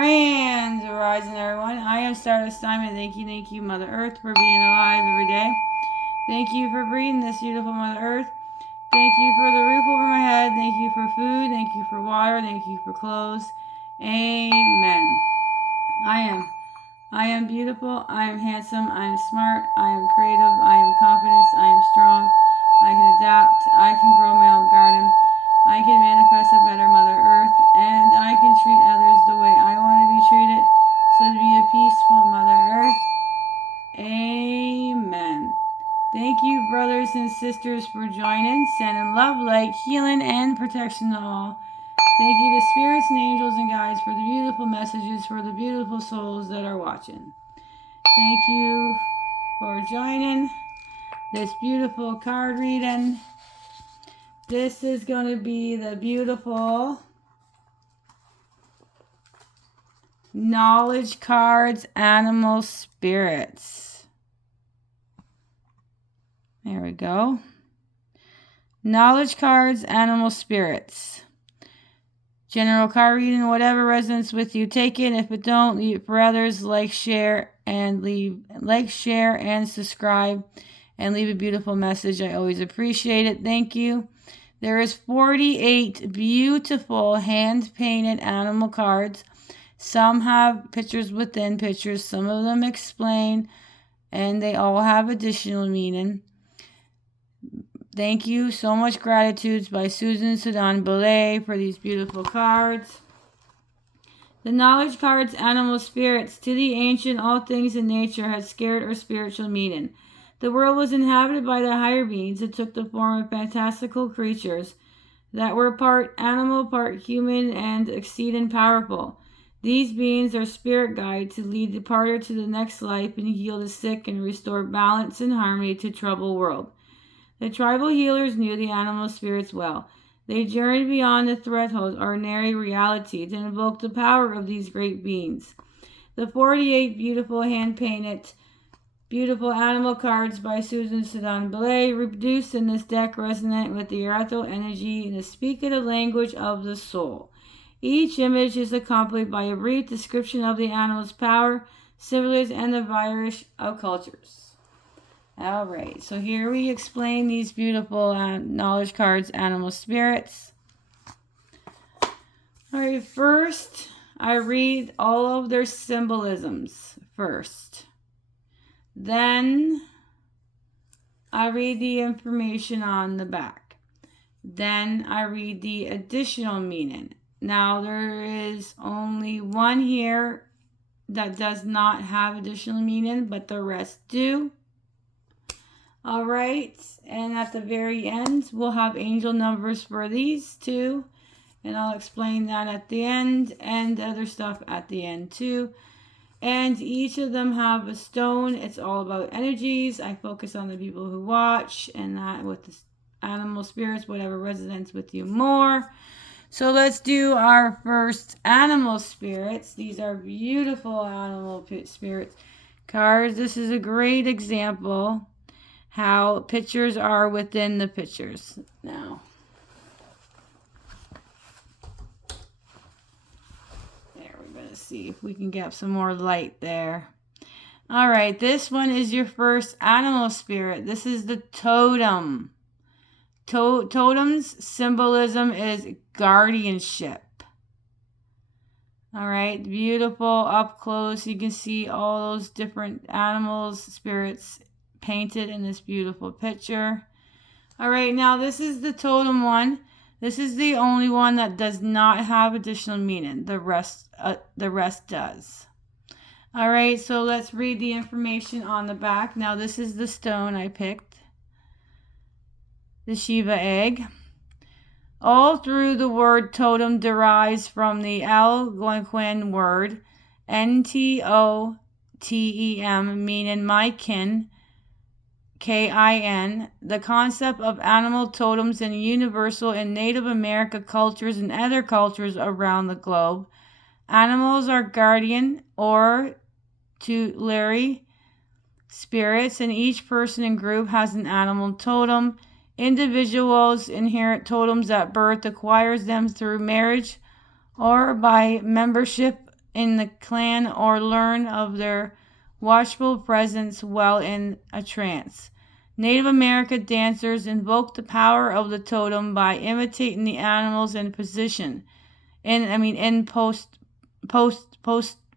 Grand Rising, everyone. I am Stardust Diamond. Thank you, Mother Earth, for being alive every day. Thank you for breathing this beautiful Mother Earth. Thank you for the roof over my head. Thank you for food. Thank you for water. Thank you for clothes. Amen. I am beautiful. I am handsome. I am smart. I am creative. I am confident. I am strong. I can adapt. I can grow my own garden. I can manifest a better Mother Earth. And I can treat others the way I want to be treated. So to be a peaceful Mother Earth. Amen. Thank you, brothers and sisters, for joining. Sending love, light, healing, and protection to all. Thank you to spirits and angels and guides for the beautiful messages for the beautiful souls that are watching. Thank you for joining this beautiful card reading. This is going to be the beautiful Knowledge Cards, Animal Spirits. There we go. Knowledge Cards, Animal Spirits. General card reading, whatever resonates with you, take it. If it don't, leave it for others. Like, share, and subscribe, and leave a beautiful message. I always appreciate it. Thank you. There is 48 beautiful hand-painted animal cards. Some have pictures within pictures. Some of them explain, and they all have additional meaning. Thank you. So much gratitude by Susan Sudan Belay for these beautiful cards. The Knowledge Cards, Animal Spirits. To the ancient, all things in nature had scared or spiritual meaning. The world was inhabited by the higher beings that took the form of fantastical creatures that were part animal, part human, and exceeding powerful. These beings are spirit guides to lead the departed to the next life and heal the sick and restore balance and harmony to troubled world. The tribal healers knew the animal spirits well. They journeyed beyond the threshold of ordinary reality to invoke the power of these great beings. The 48 beautiful hand-painted, beautiful animal cards by Susan Sudan Belay, reproduced in this deck, resonate with the ethereal energy and the speaking the language of the soul. Each image is accompanied by a brief description of the animal's power, symbols, and the virus of cultures. Alright, so here we explain these beautiful knowledge cards, animal spirits. Alright, first, I read all of their symbolisms first. Then, I read the information on the back. Then, I read the additional meaning. Now, there is only one here that does not have additional meaning, but the rest do. Alright, and at the very end, we'll have angel numbers for these too. And I'll explain that at the end, and other stuff at the end too. And each of them have a stone. It's all about energies. I focus on the people who watch, and that with the animal spirits, whatever resonates with you more. So let's do our first animal spirits. These are beautiful animal spirits cards. This is a great example how pictures are within the pictures. Now, there, we're going to see if we can get some more light there. All right, this one is your first animal spirit. This is the totem. Totem's symbolism is guardianship. All right, beautiful up close. You can see all those different animals, spirits painted in this beautiful picture. All right, now this is the totem one. This is the only one that does not have additional meaning. The rest does. All right, so let's read the information on the back. Now this is the stone I picked, the Shiva egg. All through the word totem derives from the Algonquin word Ntotem, meaning my kin, Kin. The concept of animal totems is universal in Native American cultures and other cultures around the globe. Animals are guardian or tutelary spirits, and each person and group has an animal totem. Individuals inherit totems at birth, acquires them through marriage or by membership in the clan or learn of their watchful presence while in a trance. Native American dancers invoke the power of the totem by imitating the animals in position.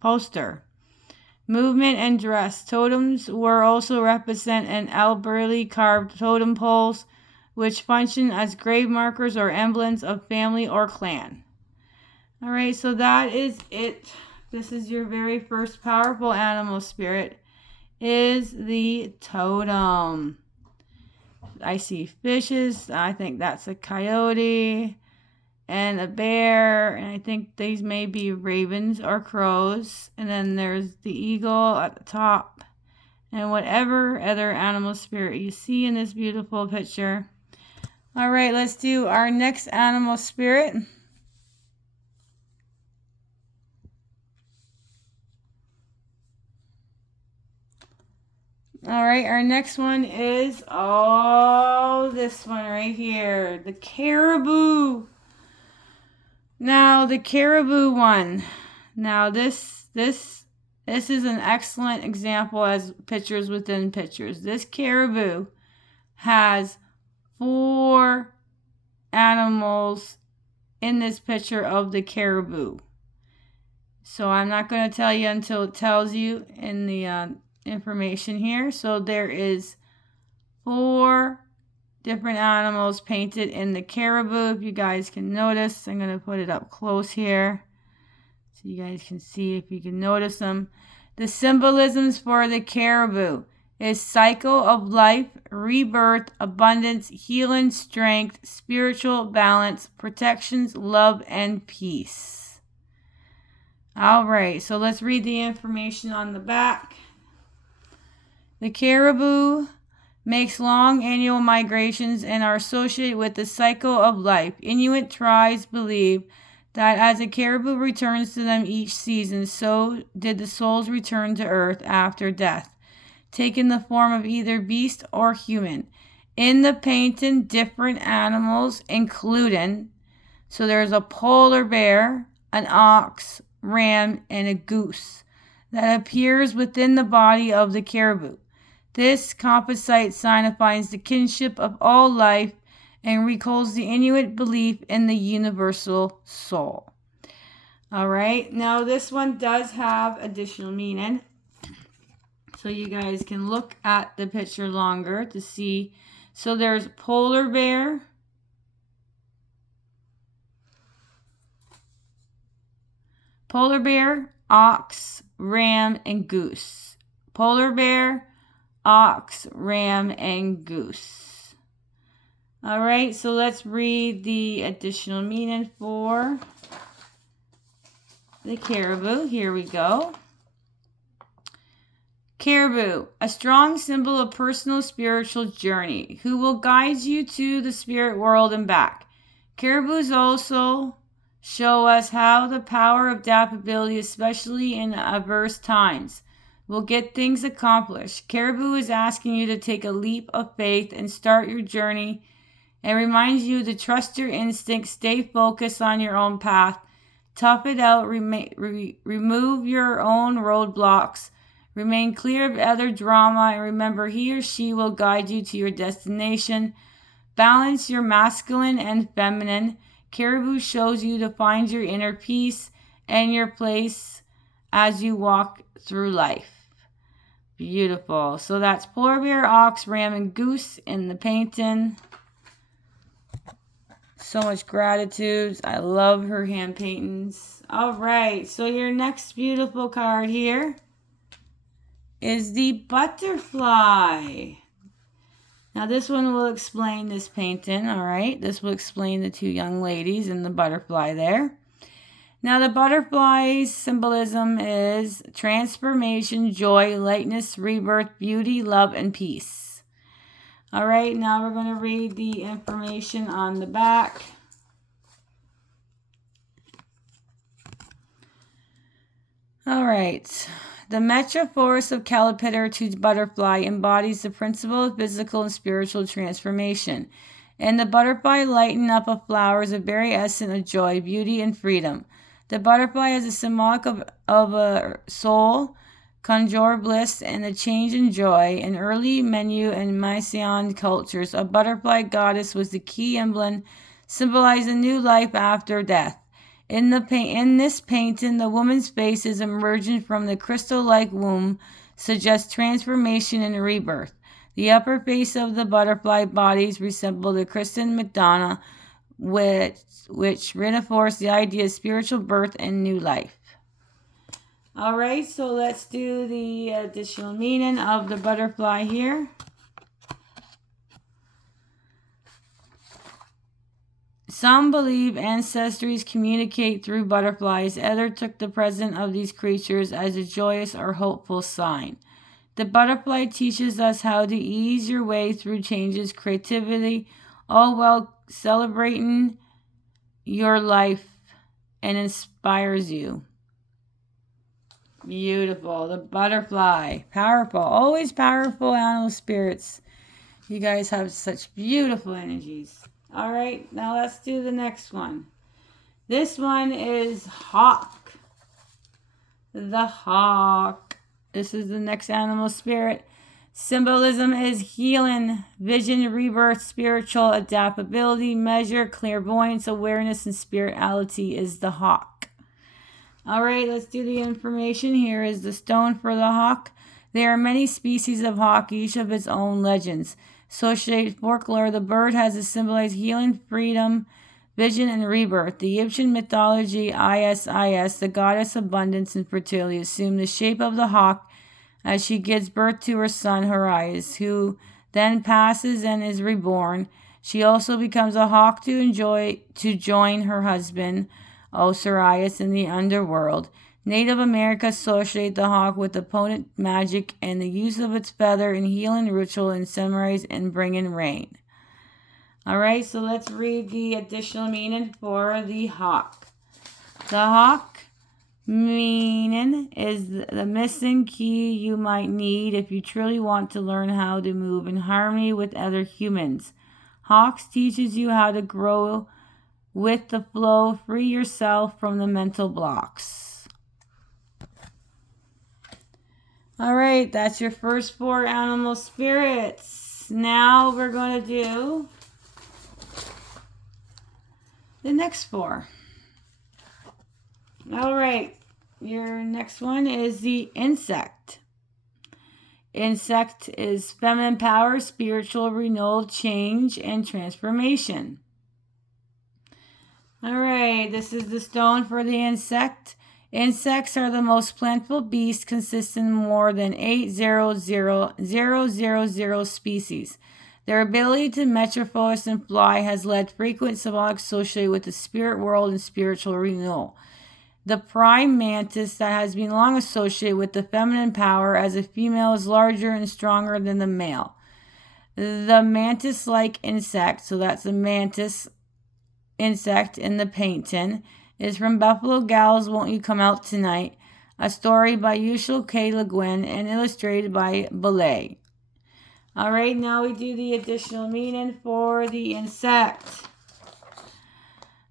Poster. Movement and dress. Totems were also represent in elaborately carved totem poles, which function as grave markers or emblems of family or clan. All right, so that is it. This is your very first powerful animal spirit, is the totem. I see fishes. I think that's a coyote and a bear. And I think these may be ravens or crows. And then there's the eagle at the top. And whatever other animal spirit you see in this beautiful picture. All right, let's do our next animal spirit. All right, our next one is, this one right here, the caribou. Now, the caribou one. Now, this is an excellent example as pictures within pictures. This caribou has 4 animals in this picture of the caribou. So I'm not going to tell you until it tells you in the information here. So there is 4 different animals painted in the caribou. If you guys can notice, I'm going to put it up close here so you guys can see if you can notice them. The symbolisms for the caribou is cycle of life, rebirth, abundance, healing, strength, spiritual balance, protections, love, and peace. All right, so let's read the information on the back. The caribou makes long annual migrations and are associated with the cycle of life. Inuit tribes believe that as a caribou returns to them each season, so did the souls return to earth after death, taking the form of either beast or human. In the painting, different animals including, so there's a polar bear, an ox, ram, and a goose that appears within the body of the caribou. This composite signifies the kinship of all life and recalls the Inuit belief in the universal soul. All right, now this one does have additional meaning. So you guys can look at the picture longer to see. So there's polar bear, ox, ram, and goose. Polar bear, ox, ram, and goose. All right, so let's read the additional meaning for the caribou. Here we go. Caribou, a strong symbol of personal spiritual journey, who will guide you to the spirit world and back. Caribous also show us how the power of adaptability, especially in adverse times, will get things accomplished. Caribou is asking you to take a leap of faith and start your journey, and reminds you to trust your instincts, stay focused on your own path, tough it out, remove your own roadblocks, remain clear of other drama, and remember he or she will guide you to your destination. Balance your masculine and feminine. Caribou shows you to find your inner peace and your place as you walk through life. Beautiful. So that's polar bear, ox, ram, and goose in the painting. So much gratitude. I love her hand paintings. All right. So your next beautiful card here is the butterfly. Now this one will explain this painting. All right. This will explain the 2 young ladies and the butterfly there. Now, the butterfly's symbolism is transformation, joy, lightness, rebirth, beauty, love, and peace. All right, now we're going to read the information on the back. All right. The Metrophorus of Caterpillar to Butterfly embodies the principle of physical and spiritual transformation. And the butterfly lighting up a flower is a very essence of joy, beauty, and freedom. The butterfly is a symbolic of a soul, conjure bliss, and a change in joy. In early Menu and Mycenaean cultures, a butterfly goddess was the key emblem, symbolizing a new life after death. In this painting, the woman's face is emerging from the crystal-like womb, suggests transformation and rebirth. The upper face of the butterfly bodies resemble the Christian Madonna, which reinforce the idea of spiritual birth and new life. All right, so let's do the additional meaning of the butterfly here. Some believe ancestors communicate through butterflies. Others took the presence of these creatures as a joyous or hopeful sign. The butterfly teaches us how to ease your way through changes, creativity, all while celebrating your life, and inspires you. Beautiful. The butterfly. Powerful. Always powerful animal spirits. You guys have such beautiful energies. All right, now let's do the next one. This one is hawk. The hawk. This is the next animal spirit. Symbolism is healing, vision, rebirth, spiritual adaptability, measure, clairvoyance, awareness, and spirituality is the hawk. All right, let's do the information. Here is the stone for the hawk. There are many species of hawk, each of its own legends. Associated folklore, the bird has a symbolized healing, freedom, vision, and rebirth. The Egyptian mythology, Isis, the goddess of abundance and fertility, assumed the shape of the hawk as she gives birth to her son Horus, who then passes and is reborn. She also becomes a hawk to join her husband Osiris in the underworld. Native America associate the hawk with the potent magic and the use of its feather in healing ritual and sunrise and bringing rain. All right, so let's read the additional meaning for the hawk. The hawk meaning is the missing key you might need if you truly want to learn how to move in harmony with other humans. Hawks teaches you how to grow with the flow, free yourself from the mental blocks. All right, that's your first 4 animal spirits. Now we're going to do the next 4. All right, your next one is the insect. Insect is feminine power, spiritual renewal, change, and transformation. All right, this is the stone for the insect. Insects are the most plentiful beasts, consisting of more than 8,000,000 species. Their ability to metamorphose and fly has led frequent symbolic associated with the spirit world and spiritual renewal. The prime mantis that has been long associated with the feminine power, as a female is larger and stronger than the male. The mantis-like insect, so that's the mantis insect in the painting, is from Buffalo Gals Won't You Come Out Tonight, a story by Ursula K. Le Guin and illustrated by Belay. All right, now we do the additional meaning for the insect.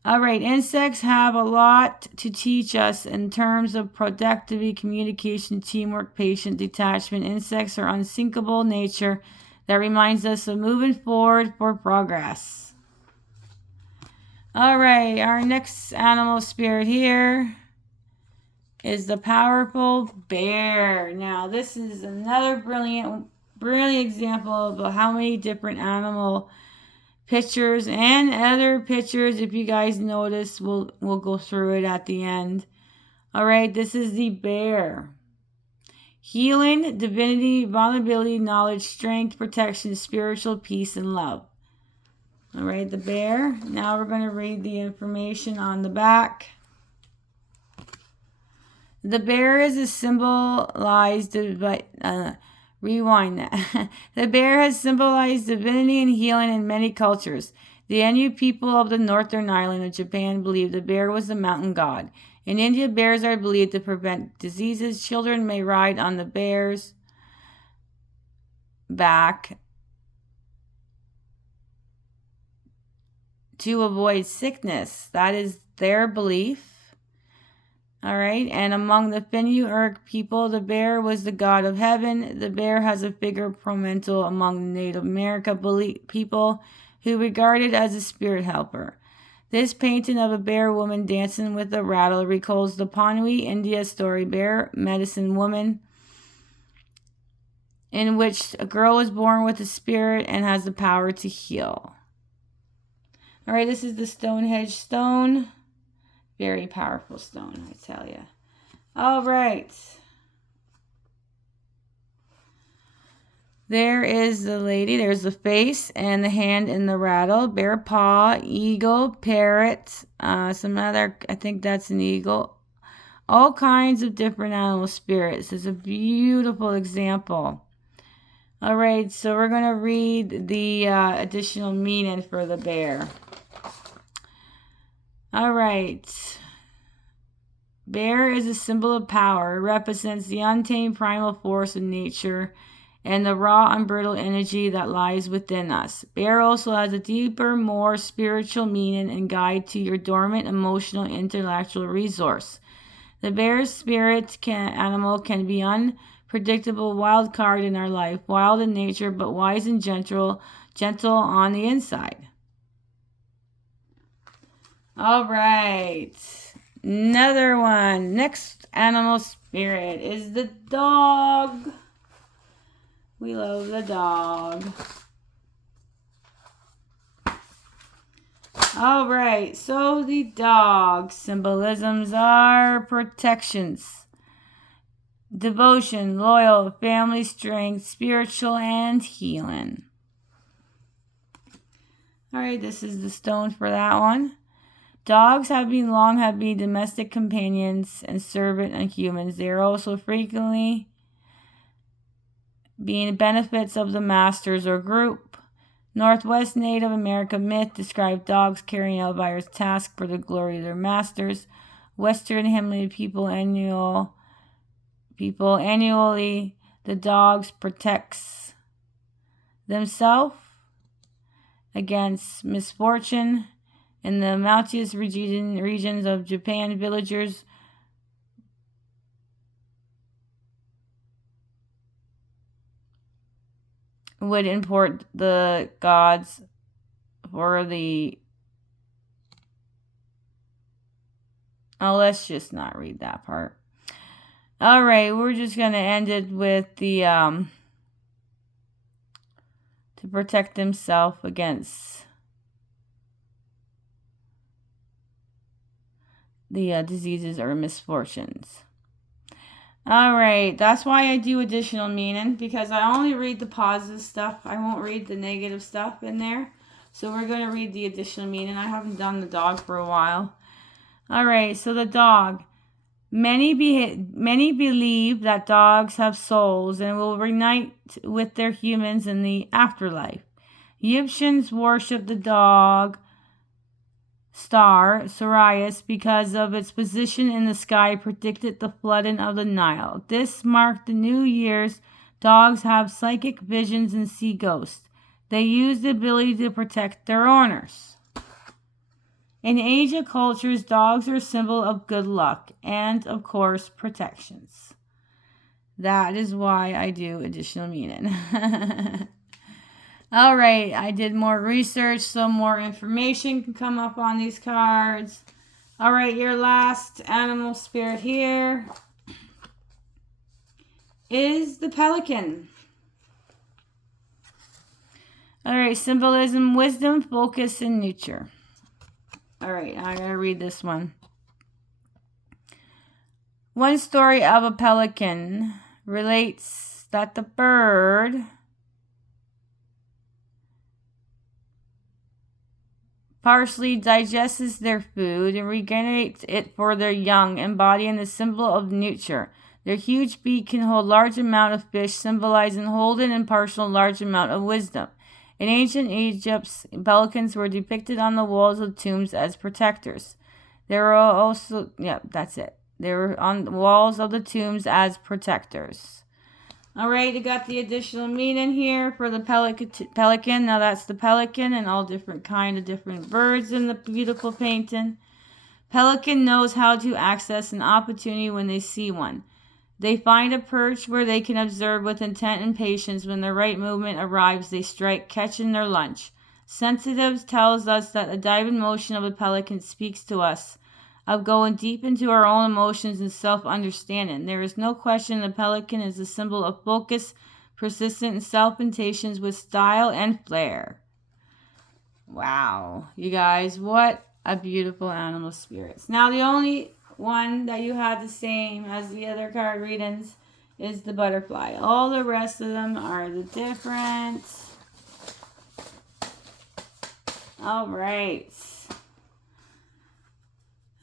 All right, insects have a lot to teach us in terms of productivity, communication, teamwork, patience, detachment. Insects are unsinkable nature that reminds us of moving forward for progress. All right, our next animal spirit here is the powerful bear. Now, this is another brilliant example of how many different animal pictures and other pictures, if you guys notice, we'll go through it at the end. All right, this is the bear. Healing, divinity, vulnerability, knowledge, strength, protection, spiritual peace, and love. All right, the bear. Now we're going to read the information on the back. The bear is a symbolized, rewind that. The bear has symbolized divinity and healing in many cultures. The Ainu people of the northern island of Japan believed the bear was the mountain god. In India, bears are believed to prevent diseases. Children may ride on the bear's back to avoid sickness. That is their belief. All right, and among the Finnu-Urk people, the bear was the god of heaven. The bear has a figure prominent among the Native American people who regard it as a spirit helper. This painting of a bear woman dancing with a rattle recalls the Panui, India story Bear Medicine Woman, in which a girl is born with a spirit and has the power to heal. All right, this is the Stonehenge stone. Very powerful stone, I tell you. All right. There is the lady. There's the face and the hand in the rattle. Bear paw, eagle, parrot, some other, I think that's an eagle. All kinds of different animal spirits. It's a beautiful example. All right, so we're going to read the additional meaning for the bear. All right. Bear is a symbol of power. It represents the untamed primal force of nature and the raw, unbridled energy that lies within us. Bear also has a deeper, more spiritual meaning and guide to your dormant emotional, intellectual resource. The bear's spirit animal can be unpredictable wild card in our life, wild in nature, but wise and gentle on the inside. All right. Another one. Next animal spirit is the dog. We love the dog. All right, so the dog symbolisms are protections, devotion, loyal, family strength, spiritual, and healing. All right, this is the stone for that one. Dogs have been domestic companions and servant of humans. They are also frequently being benefits of the masters or group. Northwest Native American myth described dogs carrying out various tasks for the glory of their masters. Western Himalayan people annually, the dogs protects themselves against misfortune. In the mountainous regions of Japan, villagers would import the gods for the... Oh, let's just not read that part. All right, we're just going to end it with the... to protect themselves against the diseases or misfortunes. All right, that's why I do additional meaning, because I only read the positive stuff. I won't read the negative stuff in there. So we're going to read the additional meaning. I haven't done the dog for a while. All right, so the dog. Many believe that dogs have souls and will reunite with their humans in the afterlife. Egyptians worship the dog star Sirius because of its position in the sky predicted the flooding of the Nile. This marked the New Year's. Dogs have psychic visions and see ghosts. They use the ability to protect their owners. In Asian cultures, dogs are a symbol of good luck and, of course, protections. That is why I do additional meaning. All right, I did more research, so more information can come up on these cards. All right, your last animal spirit here is the pelican. All right, symbolism, wisdom, focus, and nurture. All right, I gotta read this one. One story of a pelican relates that the bird partially digests their food and regenerates it for their young, embodying the symbol of nurture. Their huge beak can hold large amount of fish, symbolizing holding and partial large amount of wisdom. In ancient Egypt, pelicans were depicted on the walls of tombs as protectors. They were also, that's it. They were on the walls of the tombs as protectors. All right, you got the additional meaning here for the pelican. Now that's the pelican and all different kind of different birds in the beautiful painting. Pelican knows how to access an opportunity when they see one. They find a perch where they can observe with intent and patience. When the right movement arrives, they strike, catching their lunch. Sensitives tells us that the diving motion of a pelican speaks to us, of going deep into our own emotions and self-understanding. There is no question the pelican is a symbol of focus, persistent, and self-impatience with style and flair. Wow, you guys, what a beautiful animal spirits. Now, the only one that you had the same as the other card readings is the butterfly. All the rest of them are the different. All right.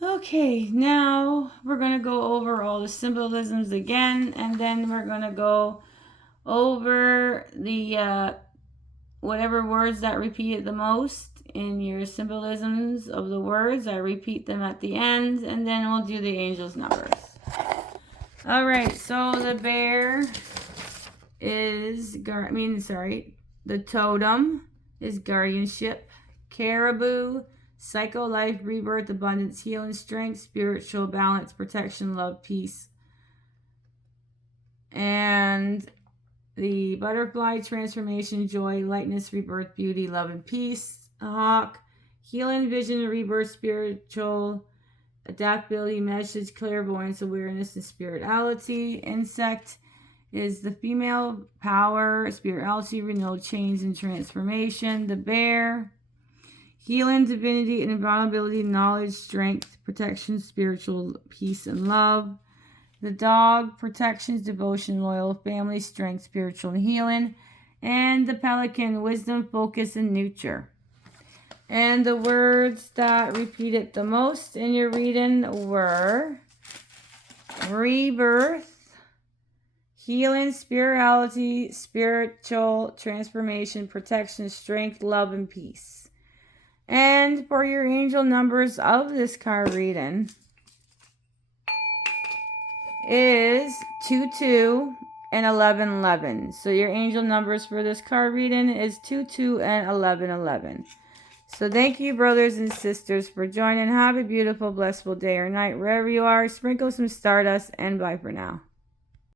Okay, now we're going to go over all the symbolisms again, and then we're going to go over the whatever words that repeated the most in your symbolisms of the words. I repeat them at the end, and then we'll do the angels' numbers. All right, so the bear is, the totem is guardianship, caribou, psycho, life, rebirth, abundance, healing, strength, spiritual, balance, protection, love, peace. And the butterfly, transformation, joy, lightness, rebirth, beauty, love, and peace. A hawk, healing, vision, rebirth, spiritual, adaptability, message, clairvoyance, awareness, and spirituality. Insect is the female, power, spirituality, renewal, change, and transformation. The bear, healing, divinity, and invulnerability, knowledge, strength, protection, spiritual, peace, and love. The dog, protections, devotion, loyal, family, strength, spiritual, and healing. And the pelican, wisdom, focus, and nurture. And the words that repeated the most in your reading were rebirth, healing, spirituality, spiritual, transformation, protection, strength, love, and peace. And for your angel numbers of this card reading is 22 and 1111. So your angel numbers for this card reading is 22 and 1111. So thank you, brothers and sisters, for joining. Have a beautiful, blissful day or night wherever you are. Sprinkle some stardust, and bye for now.